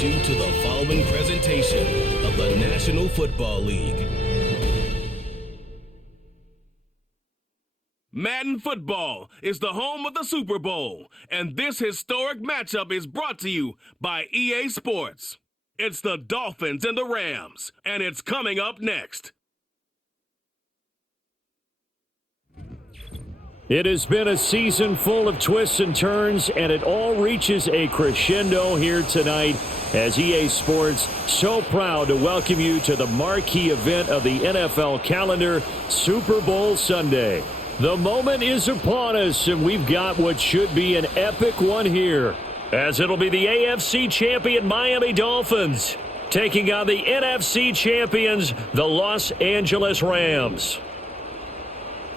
brings you to the following presentation of the National Football League. Madden Football is the home of the Super Bowl, and this historic matchup is brought to you by EA Sports. It's the Dolphins and the Rams, and it's coming up next. It has been a season full of twists and turns, and it all reaches a crescendo here tonight as EA Sports so proud to welcome you to the marquee event of the NFL calendar, Super Bowl Sunday. The moment is upon us, and we've got what should be an epic one here, as it'll be the AFC champion Miami Dolphins taking on the NFC champions, the Los Angeles Rams.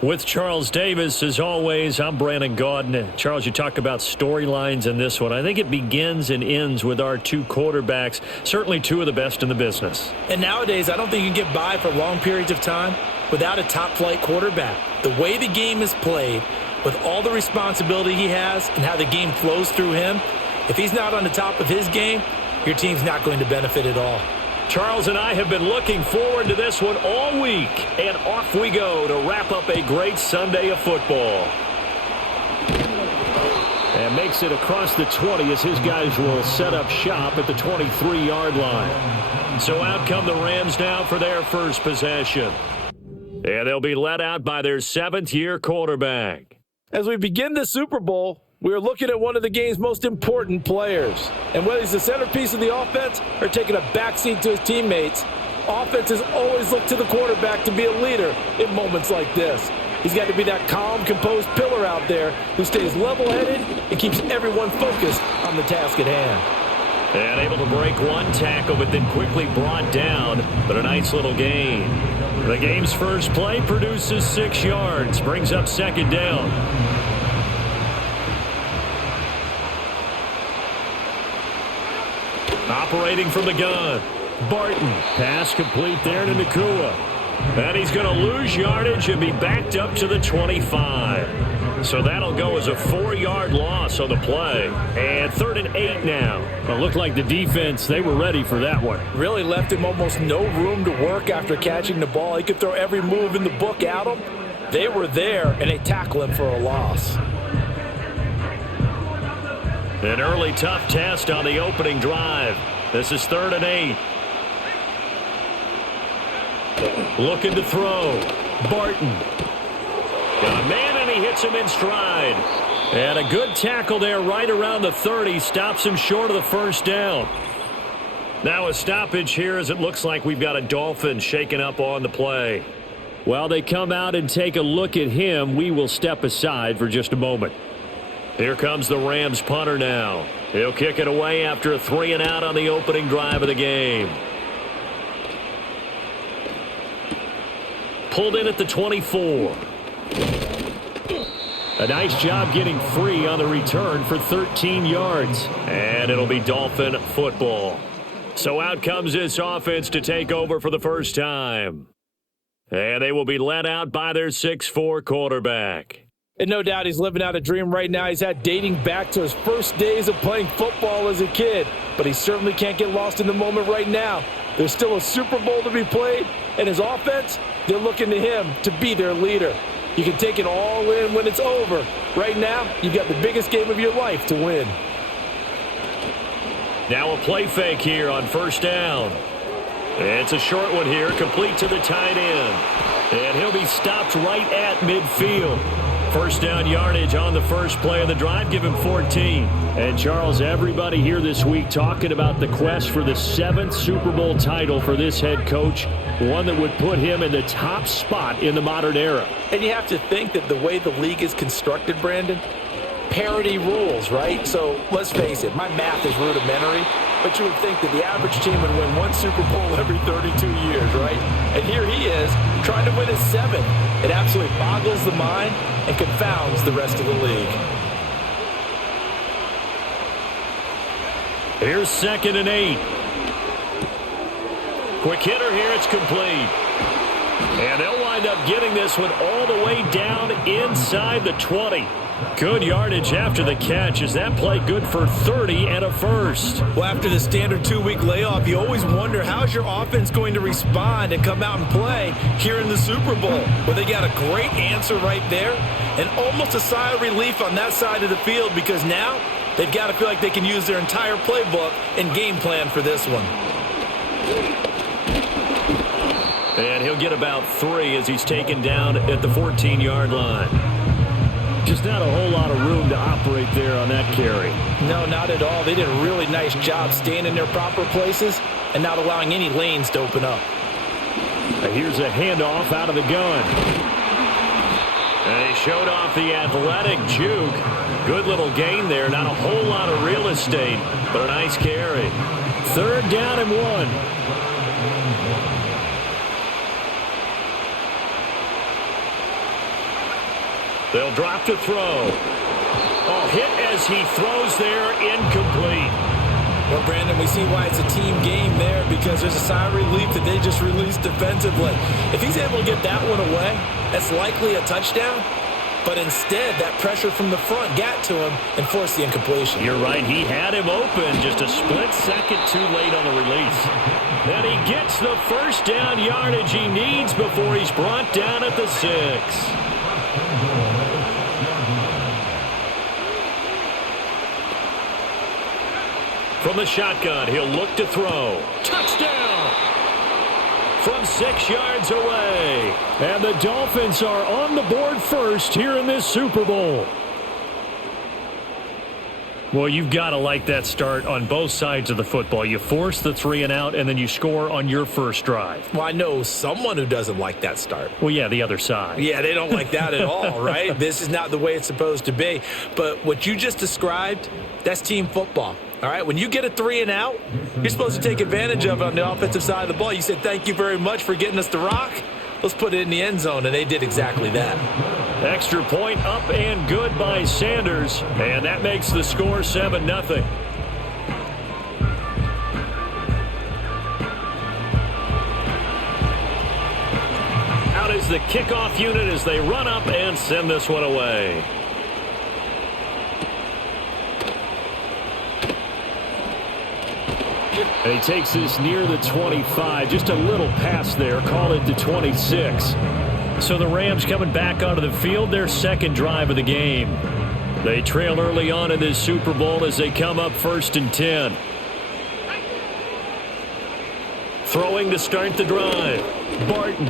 With Charles Davis, as always, I'm Brandon Gaudin. Charles, you talk about storylines in this one. I think it begins and ends with our two quarterbacks, certainly two of the best in the business. And nowadays, I don't think you can get by for long periods of time without a top-flight quarterback. The way the game is played, with all the responsibility he has and how the game flows through him, if he's not on the top of his game, your team's not going to benefit at all. Charles and I have been looking forward to this one all week, and off we go to wrap up a great Sunday of football. And makes it across the 20 as his guys will set up shop at the 23-yard line. So out come the Rams now for their first possession. And they'll be led out by their seventh-year quarterback. As we begin the Super Bowl, we are looking at one of the game's most important players. And whether he's the centerpiece of the offense or taking a backseat to his teammates, offenses always look to the quarterback to be a leader in moments like this. He's got to be that calm, composed pillar out there who stays level-headed and keeps everyone focused on the task at hand. And able to break one tackle, but then quickly brought down, but a nice little gain. The game's first play produces 6 yards, brings up second down. Operating from the gun, Barton. Pass complete there to Nakua. And he's going to lose yardage and be backed up to the 25. So that'll go as a 4-yard loss on the play. And 3rd and 8 now. Well, it looked like the defense, they were ready for that one. Really left him almost no room to work after catching the ball. He could throw every move in the book at him. They were there, and they tackle him for a loss. An early tough test on the opening drive. This is 3rd and 8. Looking to throw. Barton. Got a man, and he hits him in stride. And a good tackle there right around the 30. Stops him short of the first down. Now a stoppage here as it looks like we've got a Dolphin shaking up on the play. While they come out and take a look at him, we will step aside for just a moment. Here comes the Rams punter now. He'll kick it away after a 3-and-out on the opening drive of the game. Pulled in at the 24. A nice job getting free on the return for 13 yards. And it'll be Dolphin football. So out comes this offense to take over for the first time. And they will be led out by their 6'4 quarterback. And no doubt he's living out a dream right now he's had dating back to his first days of playing football as a kid. But he certainly can't get lost in the moment right now. There's still a Super Bowl to be played, and his offense, they're looking to him to be their leader. You can take it all in when it's over. Right now, you've got the biggest game of your life to win. Now a play fake here on first down. It's a short one here, complete to the tight end. And he'll be stopped right at midfield. First down yardage on the first play of the drive, give him 14. And Charles, everybody here this week talking about the quest for the 7th Super Bowl title for this head coach, one that would put him in the top spot in the modern era. And you have to think that the way the league is constructed, Brandon, parity rules, right? So let's face it, my math is rudimentary, but you would think that the average team would win one Super Bowl every 32 years, right? And here he is trying to win his 7th. It absolutely boggles the mind and confounds the rest of the league. Here's 2nd and 8. Quick hitter here, it's complete. And they'll wind up getting this one all the way down inside the 20. Good yardage after the catch. Is that play good for 30 and a first? Well, after the standard 2-week layoff, you always wonder how's your offense going to respond and come out and play here in the Super Bowl. Well, they got a great answer right there and almost a sigh of relief on that side of the field because now they've got to feel like they can use their entire playbook and game plan for this one. And he'll get about 3 as he's taken down at the 14-yard line. Just not a whole lot of room to operate there on that carry. No, not at all. They did a really nice job staying in their proper places and not allowing any lanes to open up. Here's a handoff out of the gun. And he showed off the athletic juke. Good little gain there. Not a whole lot of real estate, but a nice carry. 3rd down and 1. They'll drop to throw. Oh, hit as he throws there, incomplete. Well, Brandon, we see why it's a team game there because there's a sigh of relief that they just released defensively. If he's able to get that one away, that's likely a touchdown. But instead, that pressure from the front got to him and forced the incompletion. You're right. He had him open just a split second too late on the release. And he gets the first down yardage he needs before he's brought down at the 6. From the shotgun, he'll look to throw. Touchdown! From 6 yards away. And the Dolphins are on the board first here in this Super Bowl. Well, you've got to like that start on both sides of the football. You force the 3 and out, and then you score on your first drive. Well, I know someone who doesn't like that start. Well, yeah, the other side. Yeah, they don't like that at all, right? This is not the way it's supposed to be. But what you just described, that's team football. All right, when you get a 3 and out, you're supposed to take advantage of it on the offensive side of the ball. You said, thank you very much for getting us the rock. Let's put it in the end zone, and they did exactly that. Extra point up and good by Sanders, and that makes the score 7-0. Out is the kickoff unit as they run up and send this one away. And he takes this near the 25. Just a little pass there. Call it the 26. So the Rams coming back onto the field, their second drive of the game. They trail early on in this Super Bowl as they come up 1st and 10. Throwing to start the drive. Barton.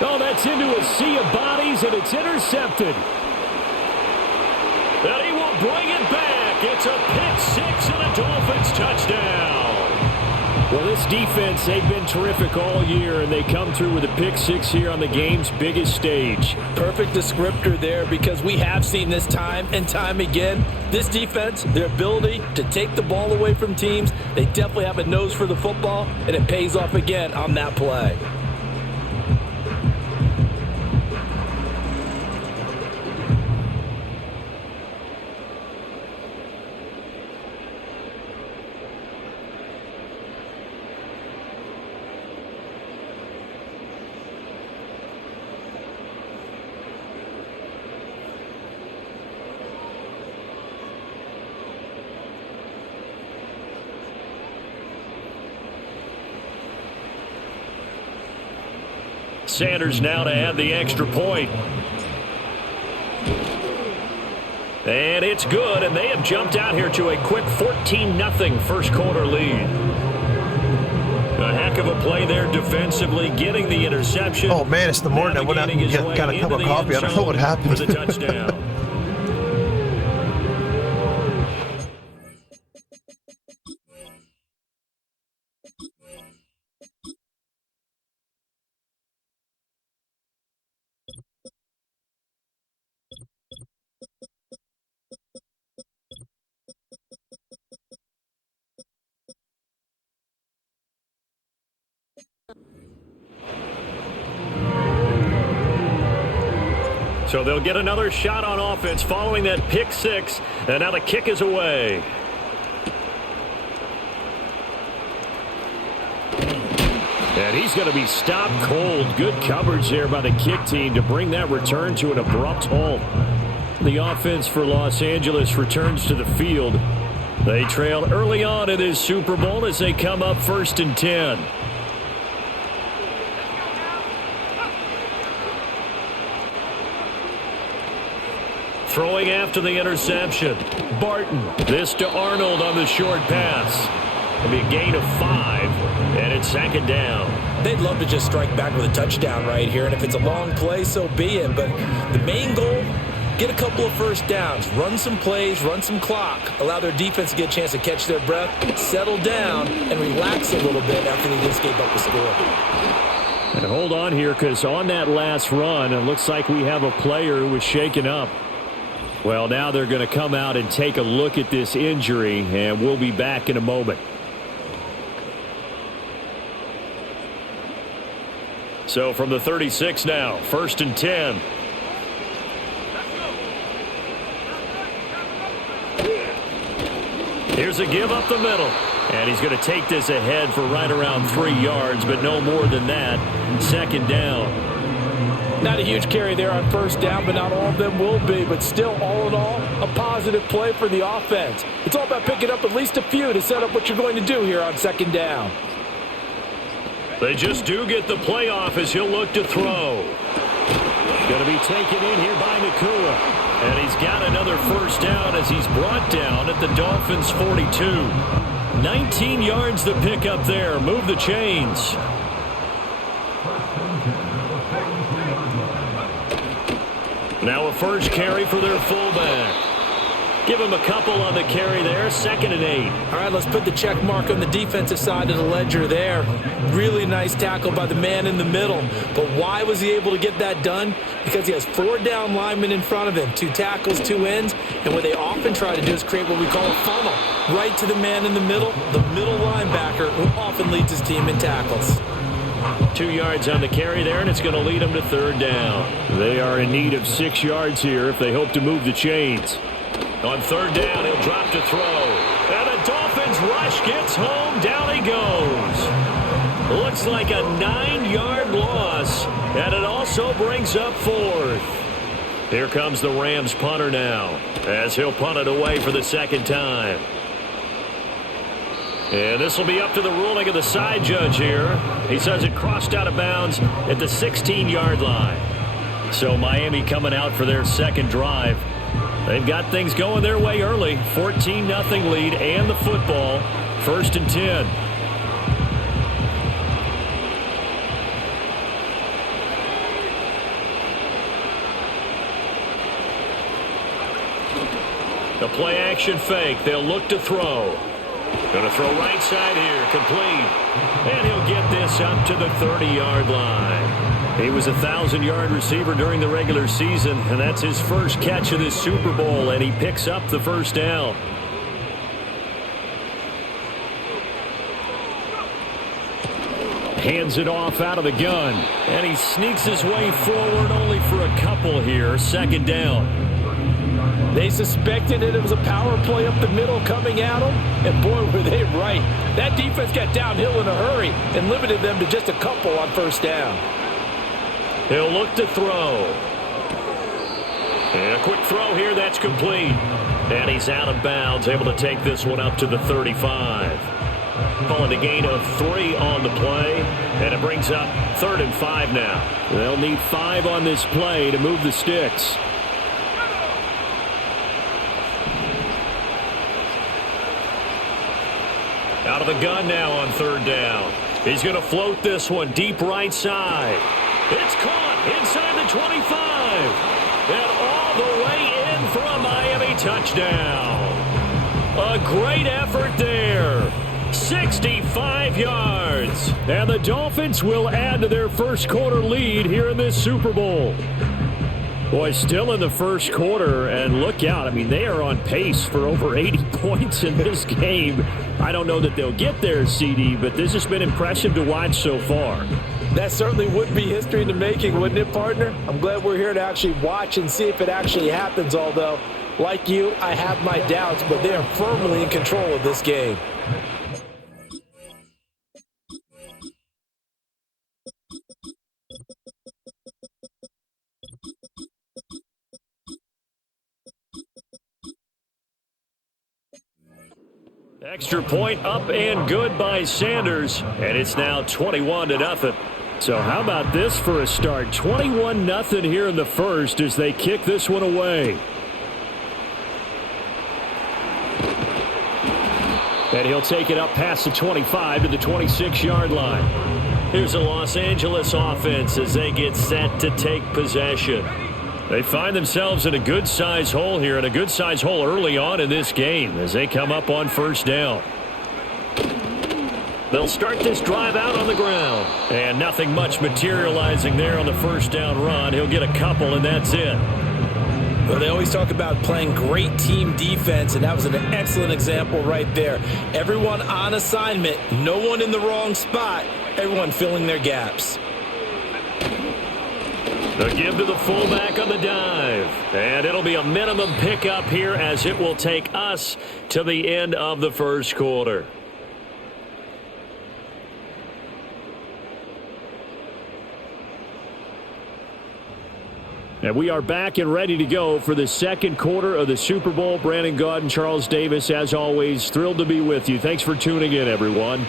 Oh, that's into a sea of bodies, and it's intercepted. And he will bring it back. It's a pick 6 and a Dolphins touchdown. Well, this defense, they've been terrific all year, and they come through with a pick 6 here on the game's biggest stage. Perfect descriptor there because we have seen this time and time again. This defense, their ability to take the ball away from teams, they definitely have a nose for the football, and it pays off again on that play. Sanders now to add the extra point. And it's good, and they have jumped out here to a quick 14-0 first quarter lead. A heck of a play there defensively, getting the interception. Oh, man, it's the morning. I went out and got a cup of coffee. I don't know what happened. For the touchdown. So they'll get another shot on offense following that pick 6, and now the kick is away. And he's going to be stopped cold. Good coverage there by the kick team to bring that return to an abrupt halt. The offense for Los Angeles returns to the field. They trailed early on in this Super Bowl as they come up 1st and 10. Throwing after the interception. Barton. This to Arnold on the short pass. It'll be a gain of 5, and it's 2nd down. They'd love to just strike back with a touchdown right here, and if it's a long play, so be it. But the main goal, get a couple of first downs, run some plays, run some clock, allow their defense to get a chance to catch their breath, settle down, and relax a little bit after they just gave up the score. And hold on here, because on that last run, it looks like we have a player who was shaken up. Well, now they're going to come out and take a look at this injury, and we'll be back in a moment. So from the 36 now, 1st and 10. Here's a give up the middle. And he's going to take this ahead for right around 3 yards, but no more than that. 2nd down. Not a huge carry there on 1st down, but not all of them will be. But still, all in all, a positive play for the offense. It's all about picking up at least a few to set up what you're going to do here on 2nd down. They just do get the play off as he'll look to throw. Going to be taken in here by Nakua. And he's got another 1st down as he's brought down at the Dolphins' 42. 19 yards to pick up there. Move the chains. Now a first carry for their fullback. Give him a couple on the carry there. 2nd and 8. All right, let's put the check mark on the defensive side of the ledger there. Really nice tackle by the man in the middle. But why was he able to get that done? Because he has 4 down linemen in front of him. 2 tackles, 2 ends. And what they often try to do is create what we call a funnel. Right to the man in the middle linebacker, who often leads his team in tackles. 2 yards on the carry there, and it's going to lead them to 3rd down. They are in need of 6 yards here if they hope to move the chains. On 3rd down, he'll drop to throw. And the Dolphins rush gets home. Down he goes. Looks like a 9-yard loss, and it also brings up 4th. Here comes the Rams punter now, as he'll punt it away for the 2nd time. And this will be up to the ruling of the side judge here. He says it crossed out of bounds at the 16-yard line. So Miami coming out for their 2nd drive. They've got things going their way early. 14-0 lead and the football. 1st and 10. The play action fake. They'll look to throw. Going to throw right side here. Complete. And he'll get this up to the 30-yard line. He was a 1,000-yard receiver during the regular season, and that's his first catch of this Super Bowl, and he picks up the 1st down. Hands it off out of the gun, and he sneaks his way forward only for a couple here. 2nd down. They suspected it was a power play up the middle coming at them, and boy, were they right. That defense got downhill in a hurry and limited them to just a couple on 1st down. He'll look to throw. And a quick throw here, that's complete. And he's out of bounds, able to take this one up to the 35. Calling a gain of 3 on the play, and it brings up 3rd and 5 now. They'll need 5 on this play to move the sticks. Out of the gun now on 3rd down. He's going to float this one deep right side. It's caught inside the 25. And all the way in for a Miami touchdown. A great effort there. 65 yards. And the Dolphins will add to their first quarter lead here in this Super Bowl. Boy, still in the first quarter, and look out. I mean, they are on pace for over 80 points in this game. I don't know that they'll get there, CD, but this has been impressive to watch so far. That certainly would be history in the making, wouldn't it, partner? I'm glad we're here to actually watch and see if it actually happens, although, like you, I have my doubts, but they are firmly in control of this game. Extra point up and good by Sanders, and it's now 21-0. So how about this for a start? 21-0 here in the first as they kick this one away. And he'll take it up past the 25 to the 26-yard line. Here's the Los Angeles offense as they get set to take possession. They find themselves in a good-size hole here, and a good-size hole early on in this game as they come up on first down. They'll start this drive out on the ground. And nothing much materializing there on the first down run. He'll get a couple, and that's it. Well, they always talk about playing great team defense, and that was an excellent example right there. Everyone on assignment, no one in the wrong spot, everyone filling their gaps. The give to the fullback on the dive. And it'll be a minimum pickup here as it will take us to the end of the first quarter. And we are back and ready to go for the second quarter of the Super Bowl. Brandon Gaudin, Charles Davis, as always, thrilled to be with you. Thanks for tuning in, everyone.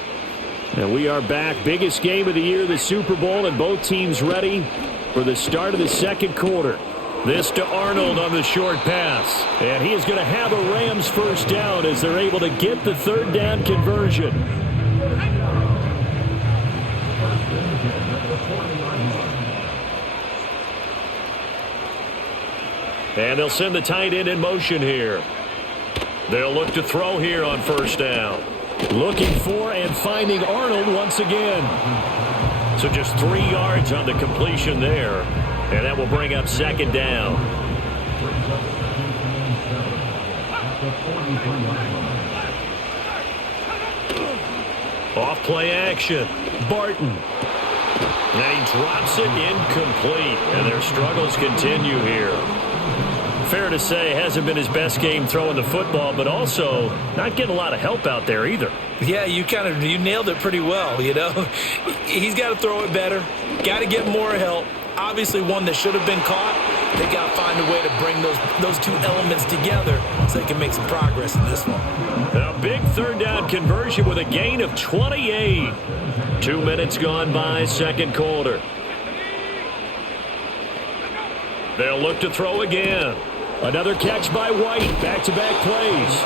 And we are back. Biggest game of the year, the Super Bowl, and both teams ready for the start of the second quarter. This to Arnold on the short pass. And he is going to have a Rams first down as they're able to get the third down conversion. And they'll send the tight end in motion here. They'll look to throw here on first down. Looking for and finding Arnold once again. So just 3 yards on the completion there. And that will bring up second down. Off play action. Barton. And he drops it incomplete. And their struggles continue here. Fair to say, hasn't been his best game throwing the football, but also not getting a lot of help out there either. Yeah, you nailed it pretty well, you know. He's got to throw it better, got to get more help. Obviously one that should have been caught. They got to find a way to bring those two elements together so they can make some progress in this one. A big third down conversion with a gain of 28. 2 minutes gone by, second quarter. They'll look to throw again. Another catch by White. Back-to-back plays.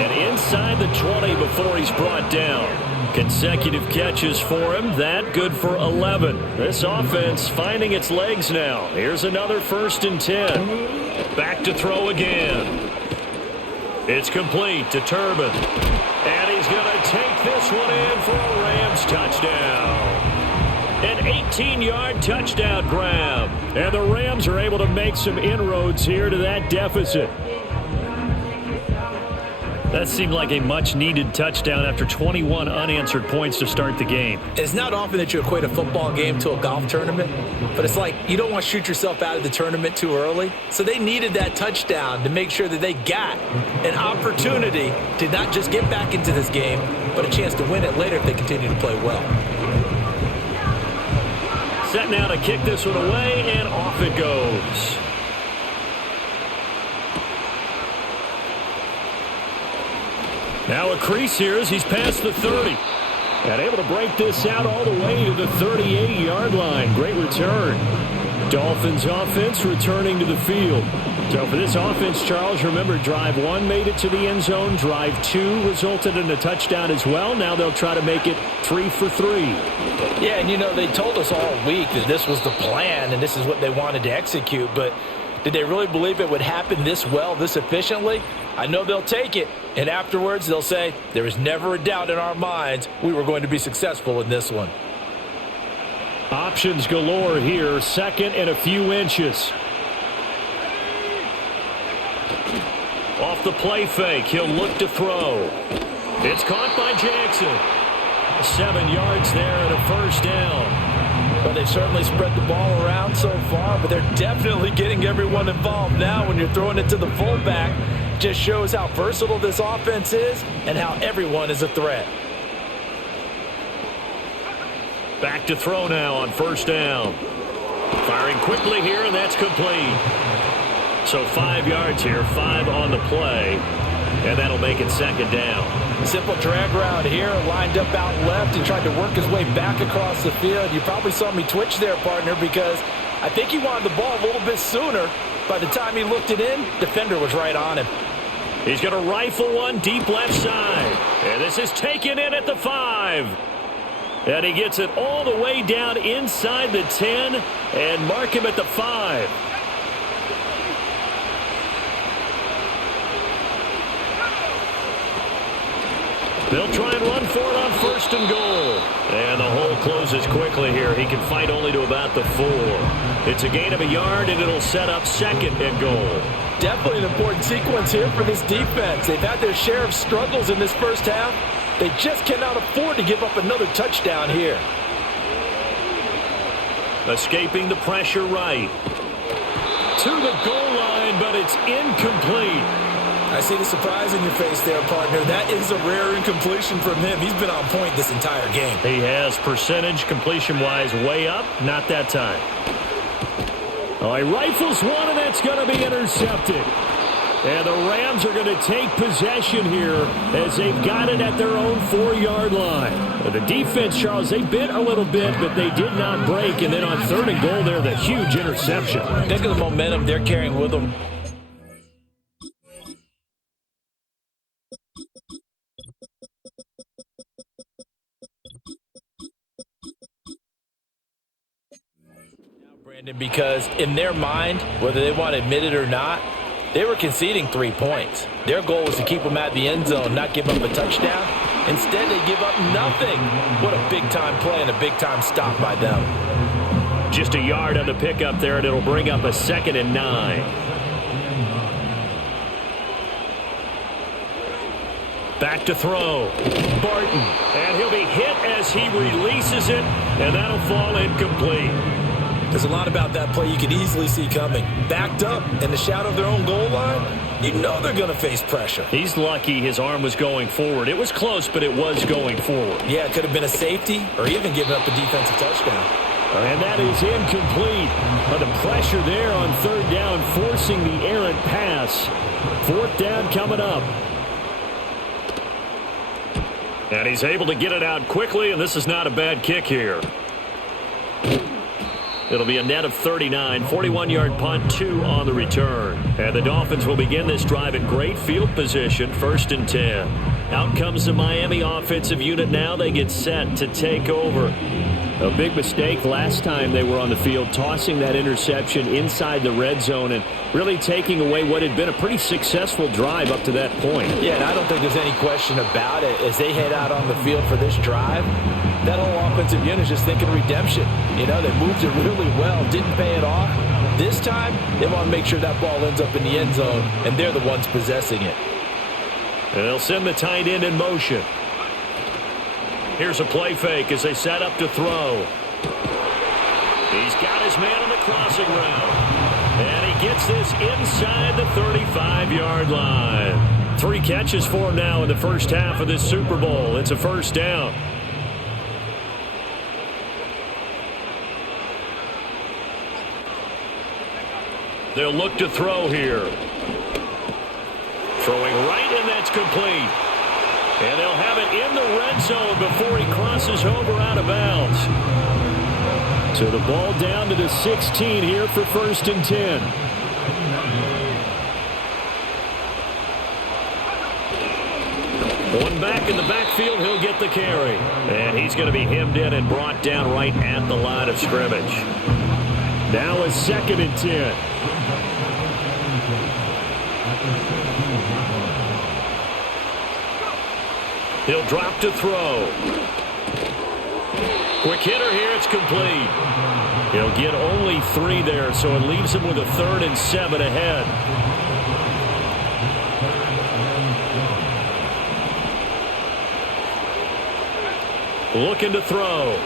And inside the 20 before he's brought down. Consecutive catches for him. That good for 11. This offense finding its legs now. Here's another 1st and 10. Back to throw again. It's complete to Turbin. And he's going to take this one in for a Rams touchdown. An 18-yard touchdown grab. And the Rams are able to make some inroads here to that deficit. That seemed like a much-needed touchdown after 21 unanswered points to start the game. It's not often that you equate a football game to a golf tournament, but it's like you don't want to shoot yourself out of the tournament too early. So they needed that touchdown to make sure that they got an opportunity to not just get back into this game, but a chance to win it later if they continue to play well. Set now to kick this one away, and off it goes. Now a crease here as he's past the 30. And able to break this out all the way to the 38-yard line. Great return. Dolphins offense returning to the field. So for this offense, Charles, remember, drive 1 made it to the end zone. Drive 2 resulted in a touchdown as well. Now they'll try to make it 3 for 3. Yeah, and you know, they told us all week that this was the plan and this is what they wanted to execute. But did they really believe it would happen this well, this efficiently? I know they'll take it. And afterwards, they'll say, there was never a doubt in our minds we were going to be successful in this one. Options galore here. Second and a few inches. Off the play fake, he'll look to throw. It's caught by Jackson. 7 yards there and a first down. Well, they've certainly spread the ball around so far, but they're definitely getting everyone involved now when you're throwing it to the fullback. Just shows how versatile this offense is and how everyone is a threat. Back to throw now on first down. Firing quickly here, and that's complete. So 5 yards here, 5 on the play, and that'll make it second down. Simple drag route here, lined up out left and tried to work his way back across the field. You probably saw me twitch there, partner, because I think he wanted the ball a little bit sooner. By the time he looked it in, defender was right on him. He's going to rifle one deep left side. And this is taken in at the 5. And he gets it all the way down inside the 10 and mark him at the 5. They'll try and run for it on 1st and goal. And the hole closes quickly here. He can fight only to about the 4. It's a gain of a yard, and it'll set up 2nd and goal. Definitely an important sequence here for this defense. They've had their share of struggles in this first half. They just cannot afford to give up another touchdown here. Escaping the pressure right. To the goal line, but it's incomplete. I see the surprise in your face there, partner. That is a rare incompletion from him. He's been on point this entire game. He has percentage completion-wise way up. Not that time. Oh, he rifles one, and that's going to be intercepted. And the Rams are going to take possession here as they've got it at their own 4-yard line. The defense, Charles, they bit a little bit, but they did not break. And then on 3rd and goal there, the huge interception. Think of the momentum they're carrying with them. Because in their mind, whether they want to admit it or not, they were conceding 3 points. Their goal was to keep them at the end zone, not give up a touchdown. Instead, they give up nothing. What a big-time play and a big-time stop by them. Just a yard on the pickup there, and it'll bring up a 2nd and 9. Back to throw. Barton. And he'll be hit as he releases it, and that'll fall incomplete. There's a lot about that play you could easily see coming. Backed up in the shadow of their own goal line, you know they're going to face pressure. He's lucky his arm was going forward. It was close, but it was going forward. Yeah, it could have been a safety or even given up a defensive touchdown. And that is incomplete. But the pressure there on 3rd down, forcing the errant pass. 4th down coming up. And he's able to get it out quickly, and this is not a bad kick here. It'll be a net of 39, 41-yard punt, 2 on the return. And the Dolphins will begin this drive in great field position, 1st and 10. Out comes the Miami offensive unit now. They get set to take over. A big mistake last time they were on the field, tossing that interception inside the red zone and really taking away what had been a pretty successful drive up to that point. Yeah, and I don't think there's any question about it. As they head out on the field for this drive, that whole offensive unit is just thinking redemption. You know, they moved it really well, didn't pay it off. This time, they want to make sure that ball ends up in the end zone, and they're the ones possessing it. And they'll send the tight end in motion. Here's a play fake as they set up to throw. He's got his man on the crossing route. And he gets this inside the 35-yard line. 3 catches for him now in the first half of this Super Bowl. It's a 1st down. They'll look to throw here. Throwing right, and that's complete. And they'll have it in the red zone before he crosses over out of bounds. So the ball down to the 16 here for 1st and 10. One back in the backfield, he'll get the carry. And he's going to be hemmed in and brought down right at the line of scrimmage. Now a 2nd and 10. He'll drop to throw. Quick hitter here, it's complete. He'll get only 3 there, so it leaves him with a 3rd and 7 ahead. Looking to throw.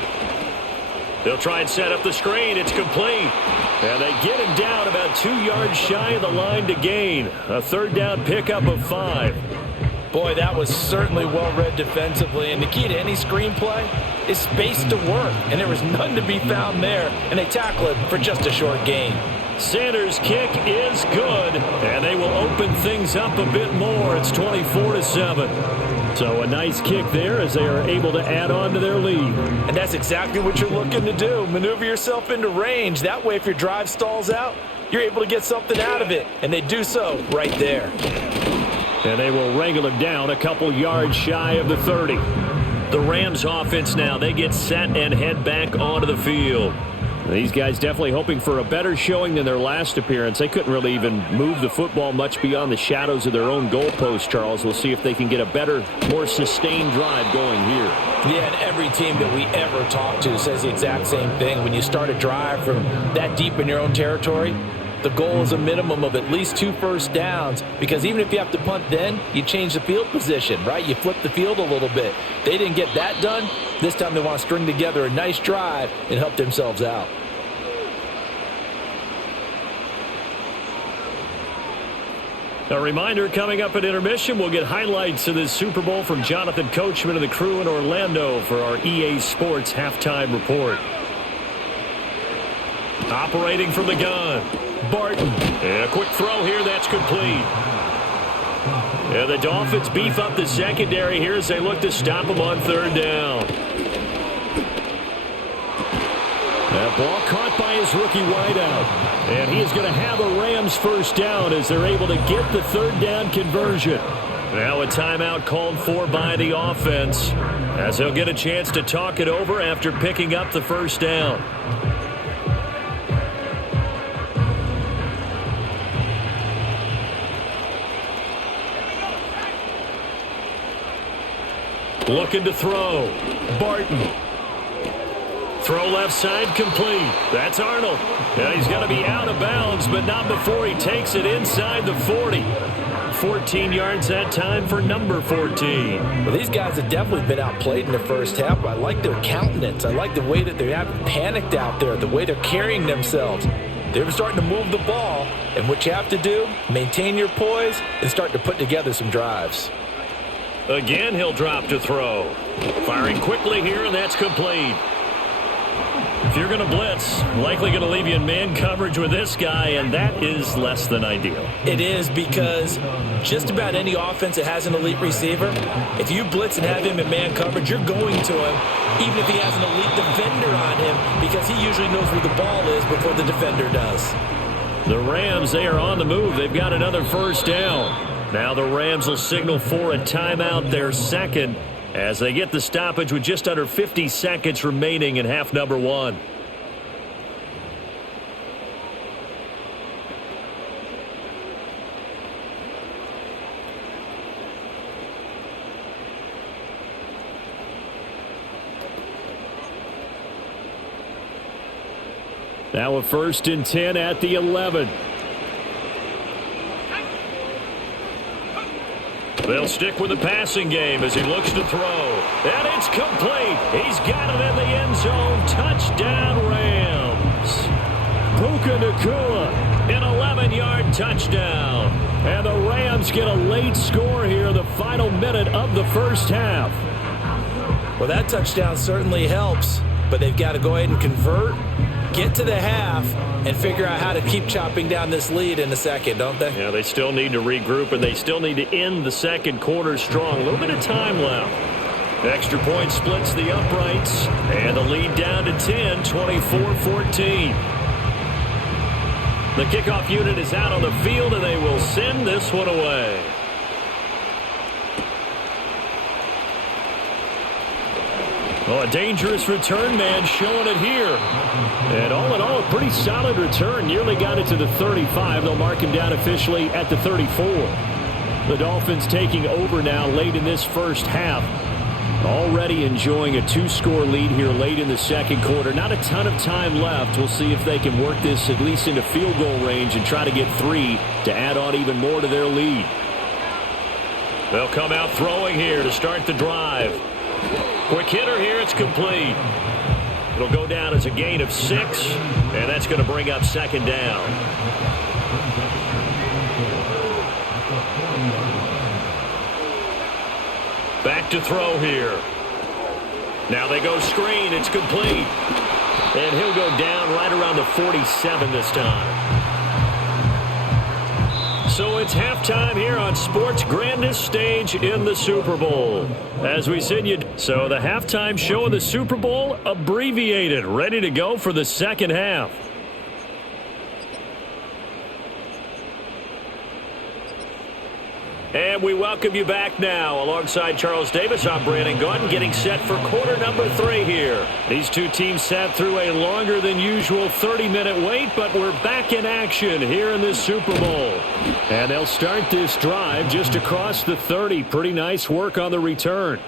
They'll try and set up the screen. It's complete. And they get him down about 2 yards shy of the line to gain. A 3rd down pickup of 5. Boy, that was certainly well-read defensively. And the key to any screenplay is space to work. And there was none to be found there. And they tackle it for just a short gain. Sanders' kick is good. And they will open things up a bit more. It's 24-7. So a nice kick there as they are able to add on to their lead. And that's exactly what you're looking to do. Maneuver yourself into range. That way, if your drive stalls out, you're able to get something out of it. And they do so right there. And they will wrangle him down a couple yards shy of the 30. The Rams offense now, they get set and head back onto the field. These guys definitely hoping for a better showing than their last appearance. They couldn't really even move the football much beyond the shadows of their own goalpost, Charles. We'll see if they can get a better, more sustained drive going here. Yeah, and every team that we ever talk to says the exact same thing. When you start a drive from that deep in your own territory, the goal is a minimum of at least 2 first downs, because even if you have to punt then, you change the field position, right? You flip the field a little bit. They didn't get that done. This time they want to string together a nice drive and help themselves out. A reminder, coming up at intermission, we'll get highlights of this Super Bowl from Jonathan Coachman and the crew in Orlando for our EA Sports halftime report. Operating from the gun, Barton. And a quick throw here, that's complete. Yeah, the Dolphins beef up the secondary here as they look to stop him on 3rd down. That ball caught by his rookie wideout. And he is going to have a Rams first down as they're able to get the 3rd down conversion. Now a timeout called for by the offense as they'll get a chance to talk it over after picking up the first down. Looking to throw. Barton. Throw left side complete. That's Arnold. And he's going to be out of bounds, but not before he takes it inside the 40. 14 yards that time for number 14. Well, these guys have definitely been outplayed in the first half. I like their countenance. I like the way that they haven't panicked out there, the way they're carrying themselves. They're starting to move the ball, and what you have to do, maintain your poise and start to put together some drives. Again, he'll drop to throw. Firing quickly here, and that's complete. If you're going to blitz, likely going to leave you in man coverage with this guy, and that is less than ideal. It is, because just about any offense that has an elite receiver, if you blitz and have him in man coverage, you're going to him, even if he has an elite defender on him, because he usually knows where the ball is before the defender does. The Rams, they are on the move. They've got another first down. Now the Rams will signal for a timeout, their second, as they get the stoppage with just under 50 seconds remaining in half number 1. Now a 1st and 10 at the 11. They'll stick with the passing game as he looks to throw. And it's complete. He's got it in the end zone. Touchdown, Rams. Puka Nacua, an 11-yard touchdown. And the Rams get a late score here in the final minute of the first half. Well, that touchdown certainly helps, but they've got to go ahead and convert, get to the half, and figure out how to keep chopping down this lead in the second, don't they? Yeah, they still need to regroup, and they still need to end the second quarter strong. A little bit of time left. Extra point splits the uprights, and the lead down to 10, 24-14. The kickoff unit is out on the field, and they will send this one away. Oh, a dangerous return man showing it here. And all in all, a pretty solid return. Nearly got it to the 35. They'll mark him down officially at the 34. The Dolphins taking over now late in this first half. Already enjoying a 2-score lead here late in the second quarter. Not a ton of time left. We'll see if they can work this at least into field goal range and try to get 3 to add on even more to their lead. They'll come out throwing here to start the drive. Quick hitter here, it's complete. It'll go down as a gain of 6, and that's going to bring up 2nd down. Back to throw here. Now they go screen, it's complete. And he'll go down right around the 47 this time. So it's halftime here on sports' grandest stage in the Super Bowl. As we send you, so the halftime show of the Super Bowl abbreviated, ready to go for the second half. And we welcome you back now. Alongside Charles Davis, I'm Brandon Gordon, getting set for quarter number 3 here. These two teams sat through a longer than usual 30-minute wait, but we're back in action here in this Super Bowl. And they'll start this drive just across the 30. Pretty nice work on the return.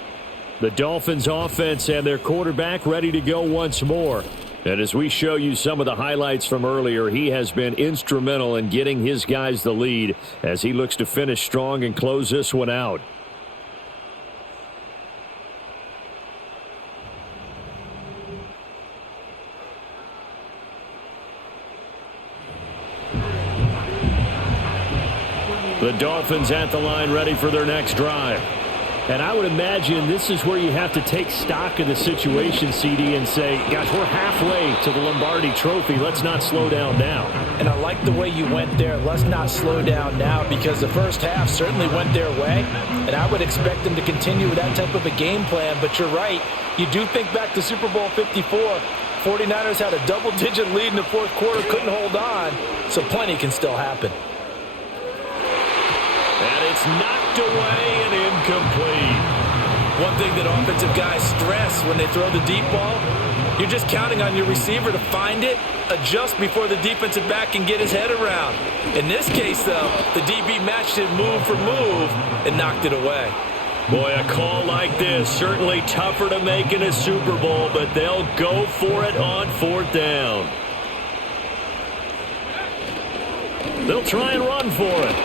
The Dolphins offense and their quarterback ready to go once more. And as we show you some of the highlights from earlier, he has been instrumental in getting his guys the lead as he looks to finish strong and close this one out. The Dolphins at the line ready for their next drive. And I would imagine this is where you have to take stock of the situation, CD, and say, gosh, we're halfway to the Lombardi Trophy. Let's not slow down now. And I like the way you went there. Let's not slow down now, because the first half certainly went their way. And I would expect them to continue with that type of a game plan. But you're right. You do think back to Super Bowl 54. 49ers had a double-digit lead in the fourth quarter, couldn't hold on. So plenty can still happen. And it's knocked away and incomplete. One thing that offensive guys stress when they throw the deep ball, you're just counting on your receiver to find it, adjust before the defensive back can get his head around. In this case, though, the DB matched it move for move and knocked it away. Boy, a call like this, certainly tougher to make in a Super Bowl, but they'll go for it on fourth down. They'll try and run for it.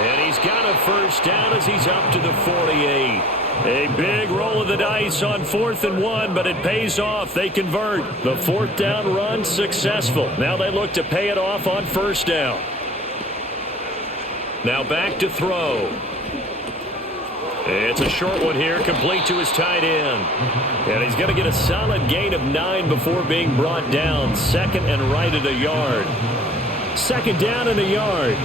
And he's got a first down as he's up to the 48. A big roll of the dice on 4th and 1, but it pays off. They convert. The fourth down run successful. Now they look to pay it off on first down. Now back to throw. It's a short one here, complete to his tight end. And he's going to get a solid gain of 9 before being brought down. Second and right at a yard. Second down and a yard.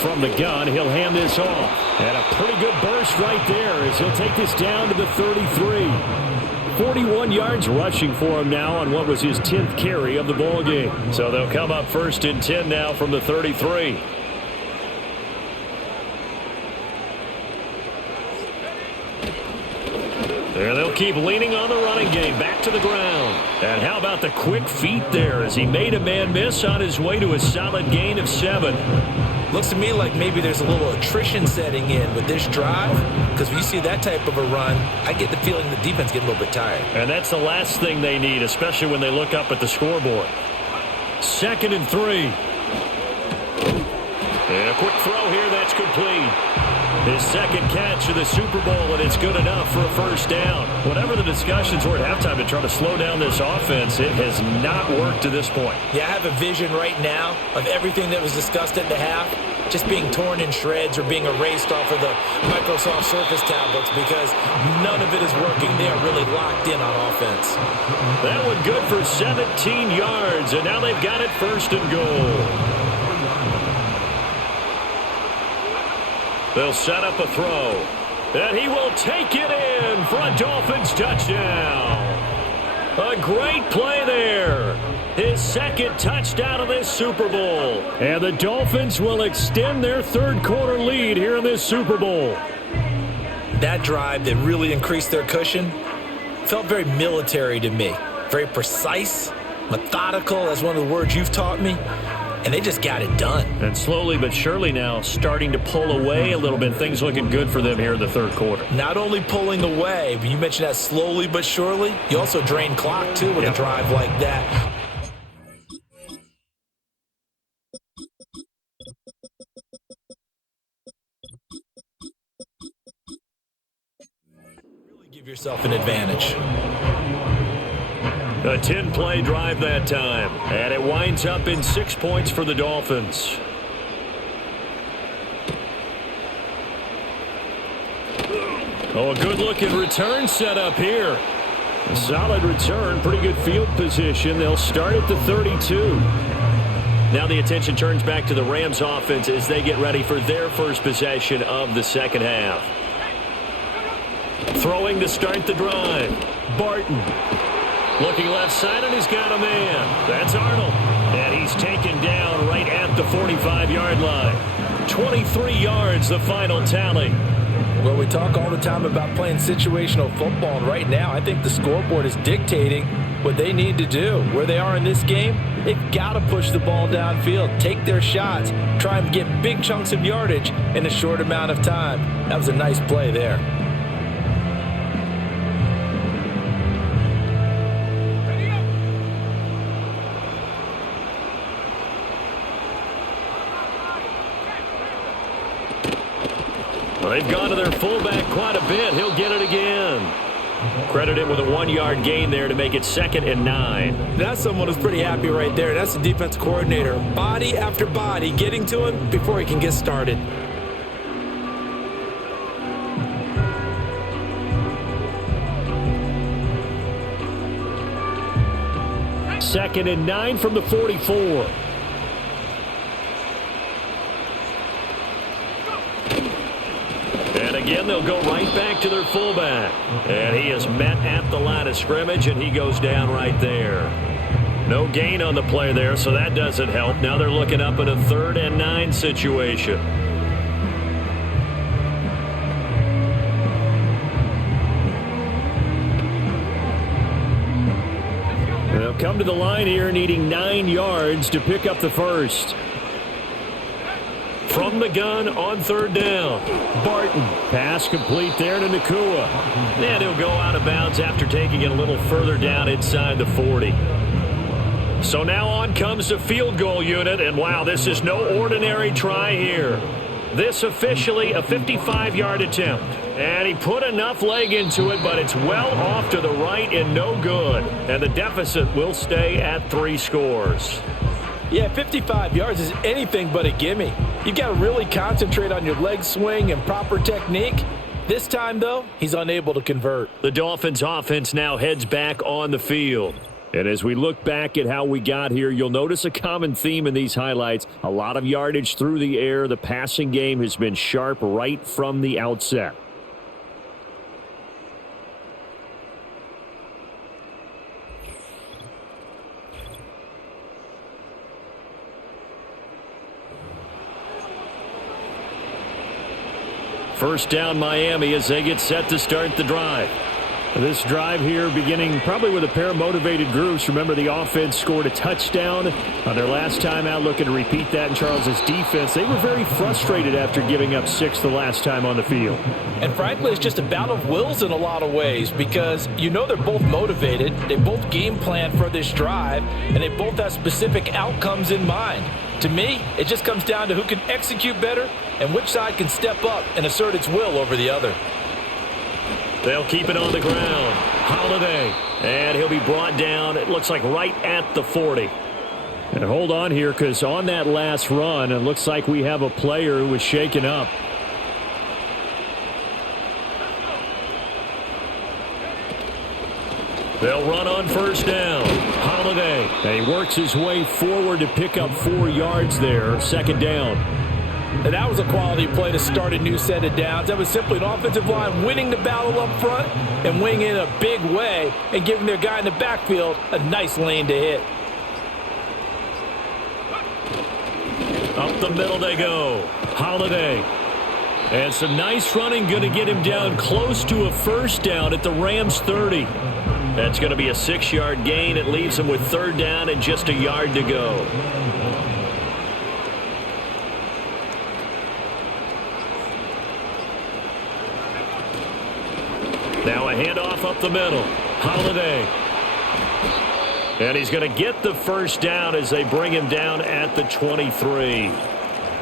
From the gun, he'll hand this off. And a pretty good burst right there as he'll take this down to the 33. 41 yards rushing for him now on what was his 10th carry of the ball game. So they'll come up 1st and 10 now from the 33. And they'll keep leaning on the running game, back to the ground. And how about the quick feet there as he made a man miss on his way to a solid gain of 7. Looks to me like maybe there's a little attrition setting in with this drive, because when you see that type of a run, I get the feeling the defense gets a little bit tired. And that's the last thing they need, especially when they look up at the scoreboard. 2nd and 3. And a quick throw here, that's complete. His second catch of the Super Bowl, and it's good enough for a first down. Whatever the discussions were at halftime to try to slow down this offense, it has not worked to this point. Yeah, I have a vision right now of everything that was discussed at the half just being torn in shreds or being erased off of the Microsoft Surface tablets, because none of it is working. They are really locked in on offense. That one good for 17 yards, and now they've got it 1st and goal. They'll set up a throw. And he will take it in for a Dolphins touchdown. A great play there. His second touchdown of this Super Bowl. And the Dolphins will extend their third quarter lead here in this Super Bowl. That drive that really increased their cushion felt very military to me. Very precise, methodical. That's one of the words you've taught me. And they just got it done. And slowly but surely now starting to pull away a little bit. Things looking good for them here in the third quarter. Not only pulling away, but you mentioned that slowly but surely. You also drain clock, too, with a drive like that. Really give yourself an advantage. A 10-play drive that time. And it winds up in 6 points for the Dolphins. Oh, a good-looking return set up here. A solid return, pretty good field position. They'll start at the 32. Now the attention turns back to the Rams offense as they get ready for their first possession of the second half. Throwing to start the drive. Barton. Looking left side, and he's got a man. That's Arnold. And he's taken down right at the 45-yard line. 23 yards, the final tally. Well, we talk all the time about playing situational football, and right now I think the scoreboard is dictating what they need to do. Where they are in this game, they've got to push the ball downfield, take their shots, try and get big chunks of yardage in a short amount of time. That was a nice play there. Well, they've gone to their fullback quite a bit. He'll get it again. Credit him with a 1-yard gain there to make it 2nd and 9. That's someone who's pretty happy right there. That's the defense coordinator. Body after body getting to him before he can get started. Second and 9 from the 44. And again, they'll go right back to their fullback. And he is met at the line of scrimmage, and he goes down right there. No gain on the play there, so that doesn't help. Now they're looking up at a 3rd and 9 situation. They'll come to the line here needing 9 yards to pick up the first. From the gun on 3rd down. Barton. Pass complete there to Nakua. And he'll go out of bounds after taking it a little further down inside the 40. So now on comes the field goal unit. And wow, this is no ordinary try here. This officially a 55-yard attempt. And he put enough leg into it, but it's well off to the right and no good. And the deficit will stay at 3 scores. Yeah, 55 yards is anything but a gimme. You've got to really concentrate on your leg swing and proper technique. This time, though, he's unable to convert. The Dolphins offense now heads back on the field. And as we look back at how we got here, you'll notice a common theme in these highlights. A lot of yardage through the air. The passing game has been sharp right from the outset. First down Miami as they get set to start the drive. This drive here beginning probably with a pair of motivated groups. Remember, the offense scored a touchdown on their last time out, looking to repeat that in Charles's defense. They were very frustrated after giving up 6 the last time on the field. And frankly, it's just a battle of wills in a lot of ways because you know they're both motivated. They both game plan for this drive, and they both have specific outcomes in mind. To me, it just comes down to who can execute better and which side can step up and assert its will over the other. They'll keep it on the ground. Holiday. And he'll be brought down, it looks like right at the 40. And hold on here because on that last run, it looks like we have a player who was shaken up. They'll run on first down. Holiday. And he works his way forward to pick up 4 yards there. Second down. And that was a quality play to start a new set of downs. That was simply an offensive line winning the battle up front and winning in a big way and giving their guy in the backfield a nice lane to hit. Up the middle they go. Holiday. And some nice running, going to get him down close to a first down at the Rams 30. That's going to be a 6-yard gain. It leaves him with 3rd down and just a yard to go. Now a handoff up the middle. Holiday. And he's going to get the first down as they bring him down at the 23.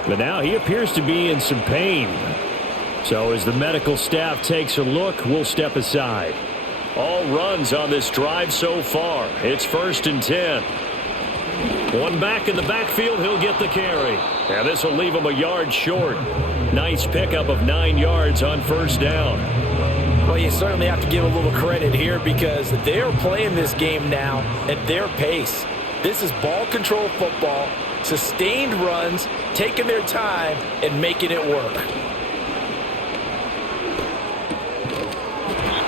But now he appears to be in some pain. So as the medical staff takes a look, we'll step aside. All runs on this drive so far. It's 1st and 10. One back in the backfield, he'll get the carry. And this will leave him a yard short. Nice pickup of 9 yards on first down. Well, you certainly have to give a little credit here because they're playing this game now at their pace. This is ball control football, sustained runs, taking their time, and making it work.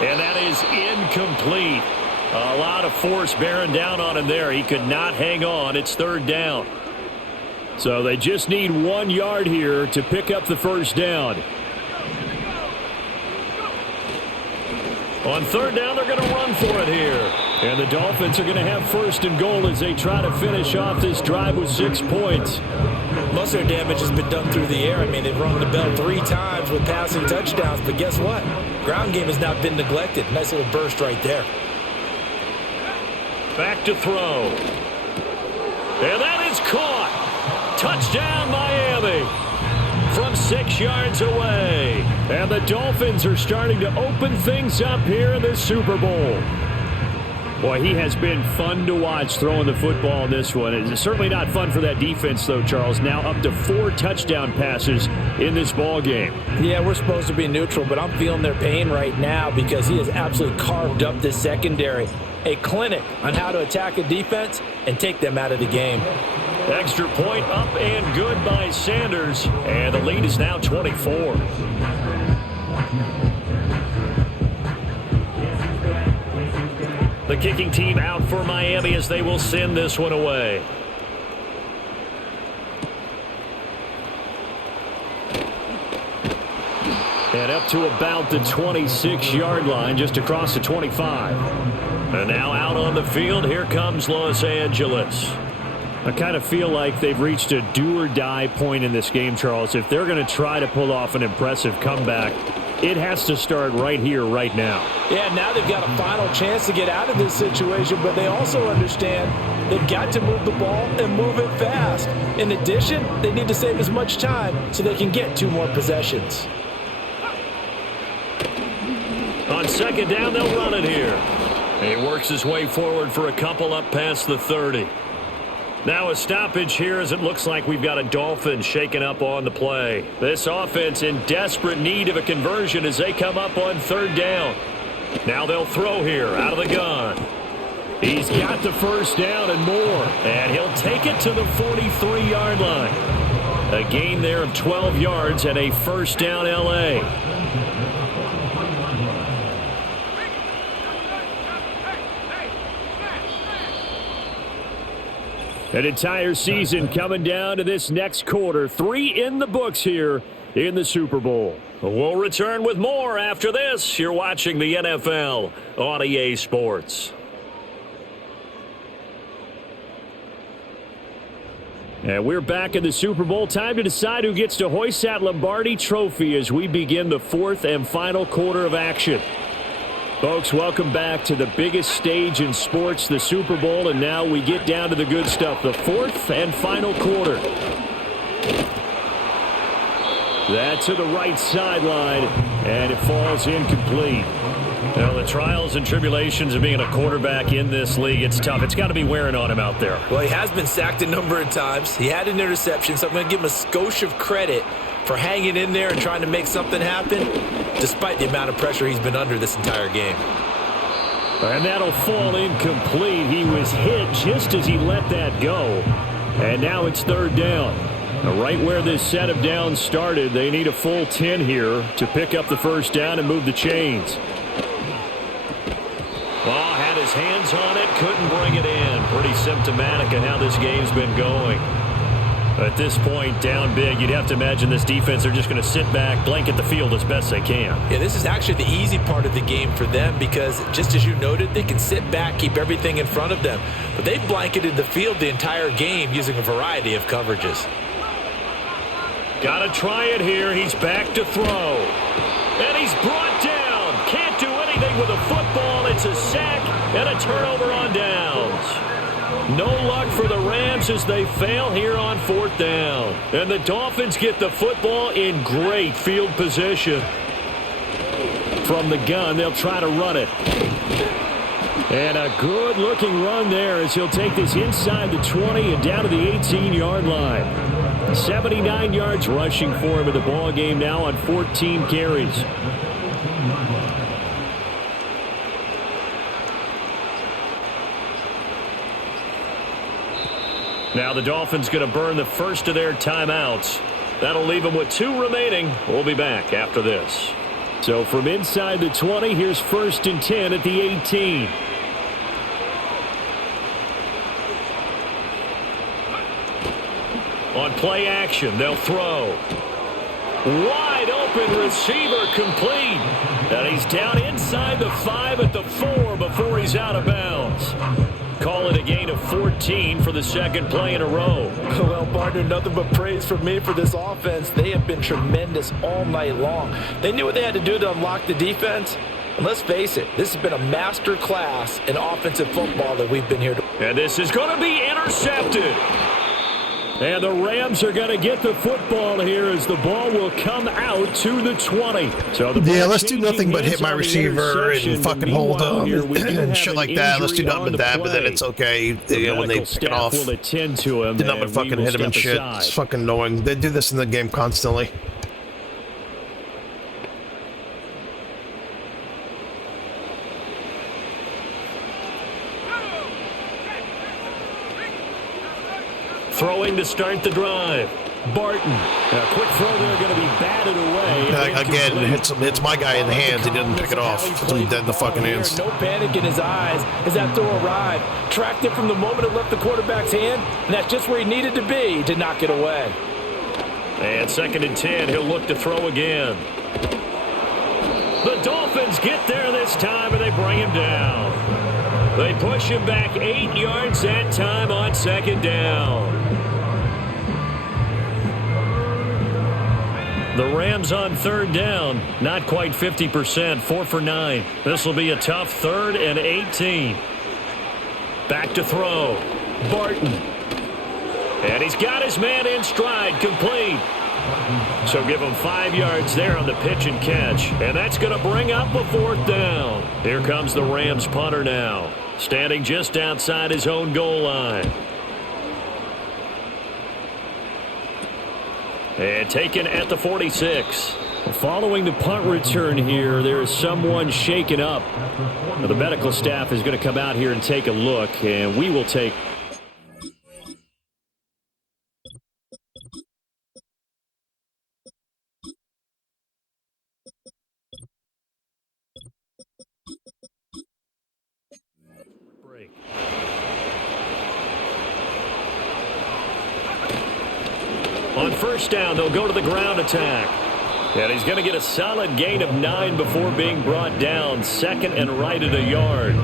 And that is incomplete. A lot of force bearing down on him there. He could not hang on. It's third down. So they just need 1 yard here to pick up the first down. On third down, they're going to run for it here. And the Dolphins are going to have first and goal as they try to finish off this drive with 6 points. Most of their damage has been done through the air. I mean, they've rung the bell 3 times with passing touchdowns. But guess what? Ground game has not been neglected. Nice little burst right there. Back to throw. And that is caught. Touchdown, Miami. From 6 yards away. And the Dolphins are starting to open things up here in the Super Bowl. Boy, he has been fun to watch throwing the football in this one. It's certainly not fun for that defense, though, Charles. Now up to 4 touchdown passes in this ball game. Yeah, we're supposed to be neutral, but I'm feeling their pain right now because he has absolutely carved up this secondary. A clinic on how to attack a defense and take them out of the game. Extra point up and good by Sanders. And the lead is now 24. The kicking team out for Miami as they will send this one away. And up to about the 26-yard line, just across the 25. And now out on the field, here comes Los Angeles. I kind of feel like they've reached a do-or-die point in this game, Charles. If they're going to try to pull off an impressive comeback, it has to start right here, right now. Yeah, now they've got a final chance to get out of this situation, but they also understand they've got to move the ball and move it fast. In addition, they need to save as much time so they can get 2 more possessions. On second down, they'll run it here. He works his way forward for a couple up past the 30. Now a stoppage here as it looks like we've got a Dolphin shaken up on the play. This offense in desperate need of a conversion as they come up on third down. Now they'll throw here out of the gun. He's got the first down and more. And he'll take it to the 43-yard line. A gain there of 12 yards and a first down L.A. An entire season coming down to this next quarter. 3 in the books here in the Super Bowl. We'll return with more after this. You're watching the NFL on EA Sports. And we're back in the Super Bowl. Time to decide who gets to hoist that Lombardi Trophy as we begin the 4th and final quarter of action. Folks, welcome back to the biggest stage in sports, the Super Bowl, and now we get down to the good stuff, the 4th and final quarter. That to the right sideline, and it falls incomplete. Well, the trials and tribulations of being a quarterback in this league, it's tough. It's got to be wearing on him out there. Well, he has been sacked a number of times. He had an interception, so I'm going to give him a skosh of credit for hanging in there and trying to make something happen, despite the amount of pressure he's been under this entire game. And that'll fall incomplete. He was hit just as he let that go. And now it's third down. Right where this set of downs started, they need a full 10 here to pick up the first down and move the chains. Well, had his hands on it, couldn't bring it in. Pretty symptomatic of how this game's been going. At this point, down big, you'd have to imagine this defense, they're just going to sit back, blanket the field as best they can. Yeah, this is actually the easy part of the game for them because, just as you noted, they can sit back, keep everything in front of them. But they've blanketed the field the entire game using a variety of coverages. Got to try it here. He's back to throw. And he's brought down. Can't do anything with a football. It's a sack and a turnover on downs. No luck for the Rams as they fail here on fourth down. And the Dolphins get the football in great field position. From the gun, they'll try to run it. And a good-looking run there as he'll take this inside the 20 and down to the 18-yard line. 79 yards rushing for him in the ball game now on 14 carries. Now the Dolphins going to burn the first of their timeouts. That'll leave them with 2 remaining. We'll be back after this. So from inside the 20, here's 1st and 10 at the 18. On play action, they'll throw. Wide open receiver complete. And he's down inside the 5 at the 4 before he's out of bounds. Call it a gain of 14 for the second play in a row. Well, partner, nothing but praise from me for this offense. They have been tremendous all night long. They knew what they had to do to unlock the defense. And let's face it, this has been a master class in offensive football that we've been here to. And this is going to be intercepted. And the Rams are going to get the football here as the ball will come out to the 20. So let's do nothing but hit my receiver and fucking hold him and shit like that. Let's do nothing but that, but then it's okay. When they pick it off, do nothing but fucking hit him and shit. It's fucking annoying. They do this in the game constantly. Throwing to start the drive. Barton. A quick throw there going to be batted away. Again, hits my guy in the hands. He didn't pick it off. It's dead in the fucking hands. No panic in his eyes as that throw arrived. Tracked it from the moment it left the quarterback's hand, and that's just where he needed to be to knock it away. And 2nd and 10, he'll look to throw again. The Dolphins get there this time, and they bring him down. They push him back 8 yards that time on 2nd down. The Rams on 3rd down, not quite 50%, 4 for 9. This will be a tough 3rd and 18. Back to throw. Barton. And he's got his man in stride, complete. So give him 5 yards there on the pitch and catch. And that's going to bring up a 4th down. Here comes the Rams punter now, standing just outside his own goal line. And taken at the 46. Following the punt return here, there is someone shaken up. Now, the medical staff is going to come out here and take a look, and we will take break. On 1st down, they'll go to the ground attack. And he's going to get a solid gain of 9 before being brought down. 2nd and right at a yard.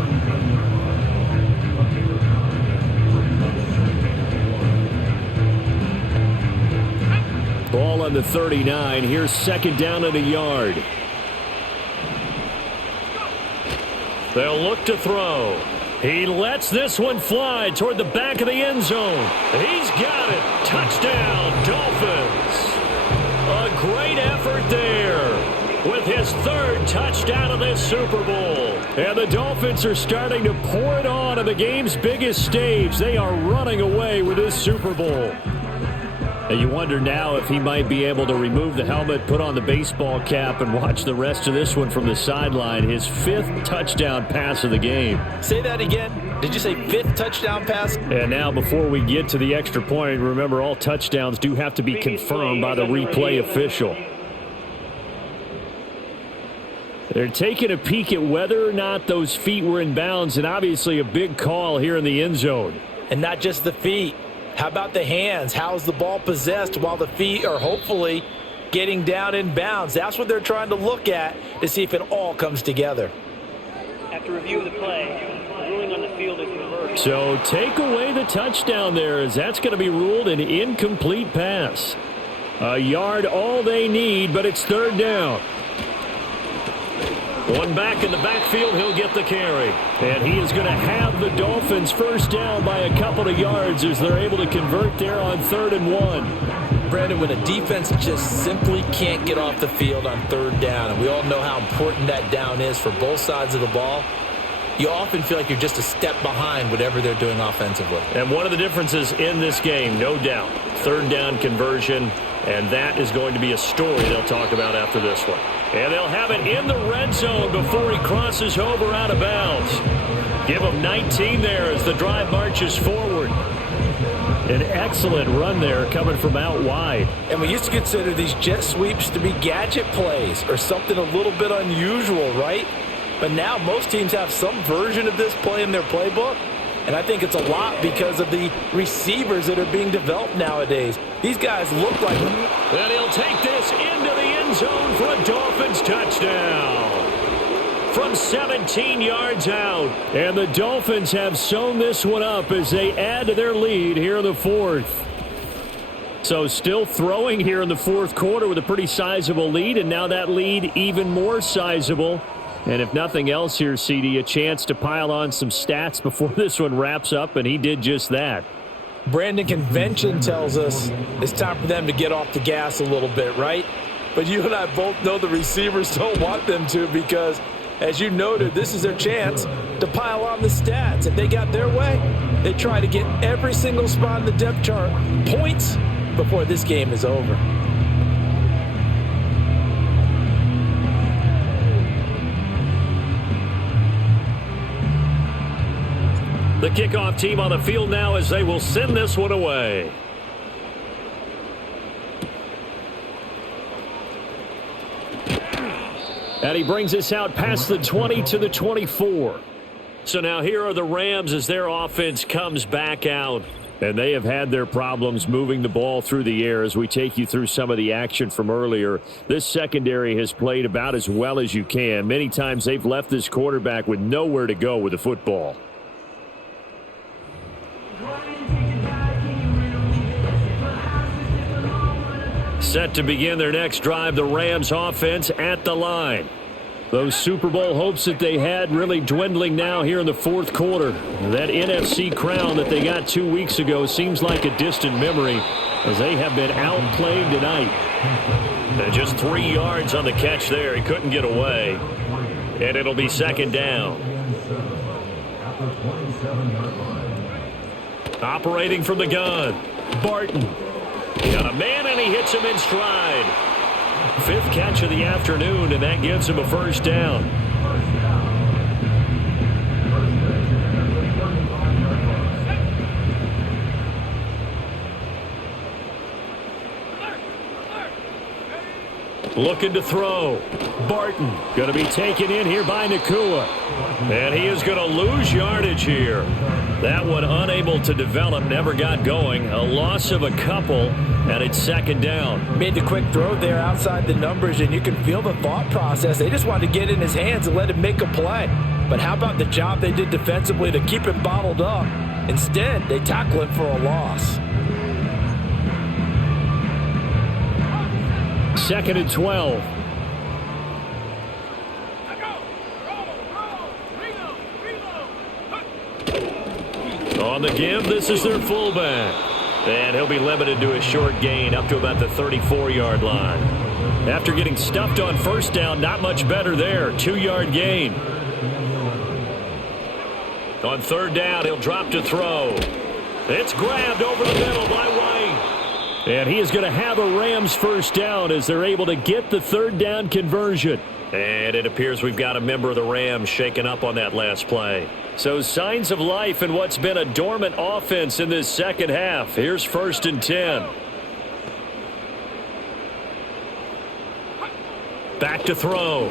Ball on the 39. Here's 2nd down at a yard. They'll look to throw. He lets this one fly toward the back of the end zone. He's got it. Touchdown, Dolphins. A great effort there with his 3rd touchdown of this Super Bowl. And the Dolphins are starting to pour it on the game's biggest stage. They are running away with this Super Bowl. And you wonder now if he might be able to remove the helmet, put on the baseball cap, and watch the rest of this one from the sideline. His 5th touchdown pass of the game. Say that again. Did you say 5th touchdown pass? And now before we get to the extra point, remember all touchdowns do have to be confirmed by the replay official. They're taking a peek at whether or not those feet were in bounds, and obviously a big call here in the end zone. And not just the feet. How about the hands? How's the ball possessed while the feet are hopefully getting down in bounds? That's what they're trying to look at to see if it all comes together. After review of the play, the ruling on the field is reversed. So take away the touchdown there, as that's going to be ruled an incomplete pass. A yard all they need, but it's 3rd down. One back in the backfield, he'll get the carry. And he is going to have the Dolphins 1st down by a couple of yards as they're able to convert there on 3rd and 1. Brandon, when a defense just simply can't get off the field on 3rd down, and we all know how important that down is for both sides of the ball, you often feel like you're just a step behind whatever they're doing offensively. And one of the differences in this game, no doubt, 3rd down conversion, and that is going to be a story they'll talk about after this one. And they'll have it in the red zone before he crosses over out of bounds. Give him 19 there as the drive marches forward. An excellent run there coming from out wide. And we used to consider these jet sweeps to be gadget plays or something a little bit unusual, right? But now most teams have some version of this play in their playbook. And I think it's a lot because of the receivers that are being developed nowadays. These guys look like... And he'll take this into the end zone for a Dolphins touchdown. From 17 yards out. And the Dolphins have sewn this one up as they add to their lead here in the fourth. So still throwing here in the fourth quarter with a pretty sizable lead. And now that lead even more sizable. And if nothing else here, CD, a chance to pile on some stats before this one wraps up. And he did just that. Brandon, convention tells us it's time for them to get off the gas a little bit, right? But you and I both know the receivers don't want them to because... as you noted, this is their chance to pile on the stats. If they got their way, they try to get every single spot in the depth chart points before this game is over. The kickoff team on the field now as they will send this one away. And he brings us out past the 20 to the 24. So now here are the Rams as their offense comes back out. And they have had their problems moving the ball through the air as we take you through some of the action from earlier. This secondary has played about as well as you can. Many times they've left this quarterback with nowhere to go with the football. Set to begin their next drive, the Rams offense at the line. Those Super Bowl hopes that they had really dwindling now here in the fourth quarter. That NFC crown that they got 2 weeks ago seems like a distant memory as they have been outplayed tonight. And just 3 yards on the catch there. He couldn't get away. And it'll be second down. Operating from the gun, Barton. Got a man, and he hits him in stride. Fifth catch of the afternoon, and that gives him a first down. Looking to throw. Barton going to be taken in here by Nakua. And he is going to lose yardage here. That one unable to develop, never got going. A loss of a couple, and it's second down. Made the quick throw there outside the numbers, and you can feel the thought process. They just wanted to get in his hands and let him make a play. But how about the job they did defensively to keep him bottled up? Instead, they tackle him for a loss. Second and 12. On the give, this is their fullback. And he'll be limited to a short gain up to about the 34-yard line. After getting stuffed on first down, not much better there. 2-yard gain. On third down, he'll drop to throw. It's grabbed over the middle by White. And he is going to have a Rams first down as they're able to get the third down conversion. And it appears we've got a member of the Rams shaken up on that last play. So signs of life in what's been a dormant offense in this second half. Here's first and 10. Back to throw.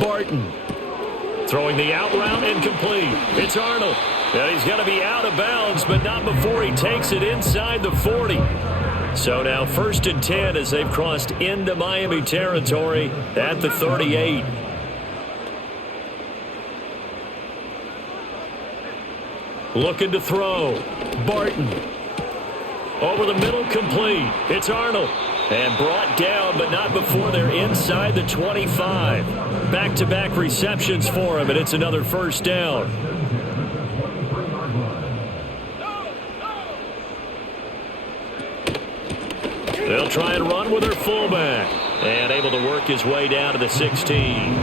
Barton. Throwing the out route incomplete. It's Arnold. And he's going to be out of bounds, but not before he takes it inside the 40. So now first and 10 as they've crossed into Miami territory at the 38. Looking to throw. Barton. Over the middle, complete. It's Arnold. And brought down, but not before they're inside the 25. Back-to-back receptions for him, and it's another first down. They'll try and run with their fullback. And able to work his way down to the 16.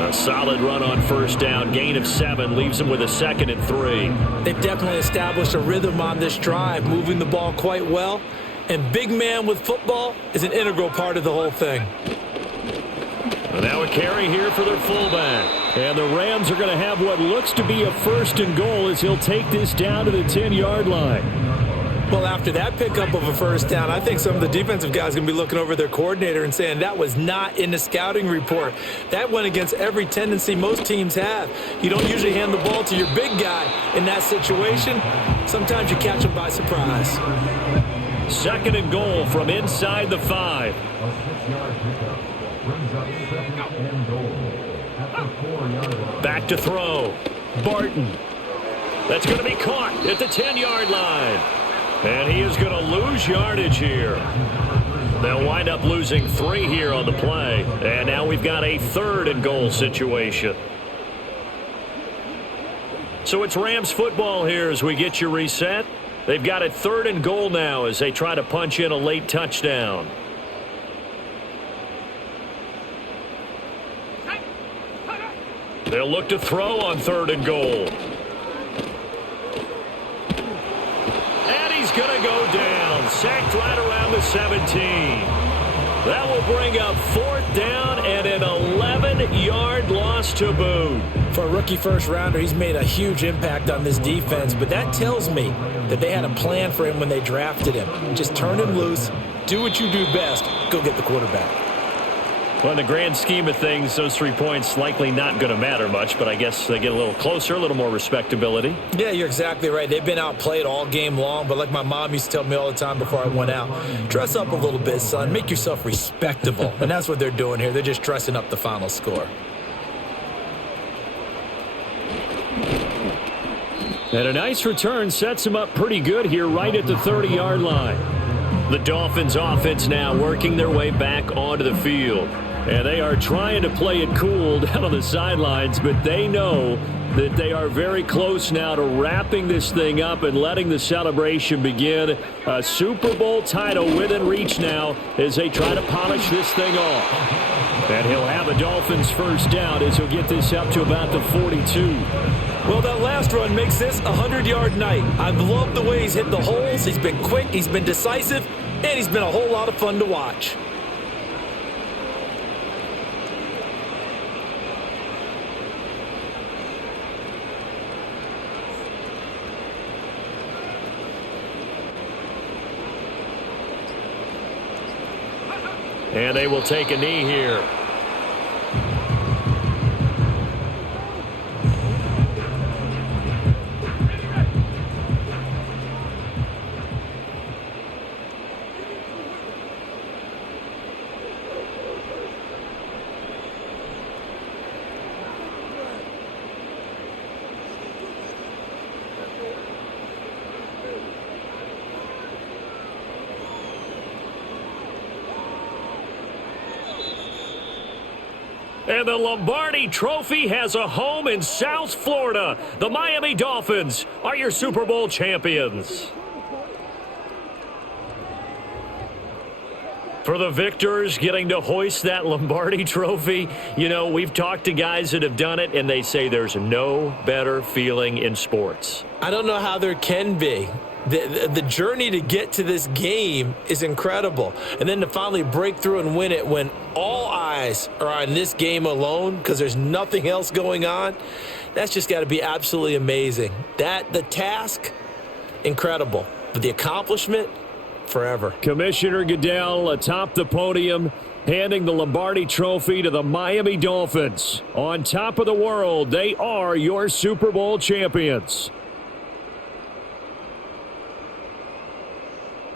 A solid run on first down. Gain of 7 leaves him with a second and 3. They've definitely established a rhythm on this drive, moving the ball quite well. And big man with football is an integral part of the whole thing. And now a carry here for their fullback. And the Rams are going to have what looks to be a first and goal as he'll take this down to the 10-yard line. Well, after that pickup of a first down, I think some of the defensive guys are going to be looking over their coordinator and saying that was not in the scouting report. That went against every tendency most teams have. You don't usually hand the ball to your big guy in that situation. Sometimes you catch him by surprise. 2nd and goal from inside the 5. Back to throw. Barton. That's going to be caught at the 10-yard line. And he is going to lose yardage here. They'll wind up losing 3 here on the play. And now we've got a 3rd and goal situation. So it's Rams football here as we get you reset. They've got a 3rd and goal now as they try to punch in a late touchdown. They'll look to throw on 3rd and goal. And he's going to go down. Sacked right around the 17. That will bring up 4th down and an 11-yard loss to boot. For a rookie first-rounder, he's made a huge impact on this defense, but that tells me that they had a plan for him when they drafted him. Just turn him loose, do what you do best, go get the quarterback. Well, in the grand scheme of things, those 3 points likely not going to matter much, but I guess they get a little closer, a little more respectability. Yeah, you're exactly right. They've been outplayed all game long, but like my mom used to tell me all the time before I went out, dress up a little bit, son. Make yourself respectable. And that's what they're doing here. They're just dressing up the final score. And a nice return sets him up pretty good here right at the 30-yard line. The Dolphins offense now working their way back onto the field. And they are trying to play it cool down on the sidelines, but they know that they are very close now to wrapping this thing up and letting the celebration begin. A Super Bowl title within reach now as they try to polish this thing off. And he'll have a Dolphins first down as he'll get this up to about the 42. Well, that last run makes this a 100-yard night. I've loved the way he's hit the holes. He's been quick, he's been decisive, and he's been a whole lot of fun to watch. And they will take a knee here. And the Lombardi Trophy has a home in South Florida. The Miami Dolphins are your Super Bowl champions. For the victors getting to hoist that Lombardi Trophy, you know, we've talked to guys that have done it, and they say there's no better feeling in sports. I don't know how there can be. The journey to get to this game is incredible. And then to finally break through and win it when all eyes are on this game alone because there's nothing else going on, that's just got to be absolutely amazing. The task, incredible. But the accomplishment, forever. Commissioner Goodell atop the podium, handing the Lombardi Trophy to the Miami Dolphins. On top of the world, they are your Super Bowl champions.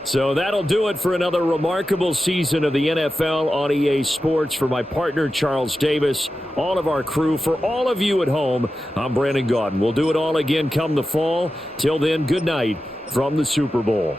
So that'll do it for another remarkable season of the NFL on EA Sports. For my partner, Charles Davis, all of our crew, for all of you at home, I'm Brandon Gaudin. We'll do it all again come the fall. Till then, good night from the Super Bowl.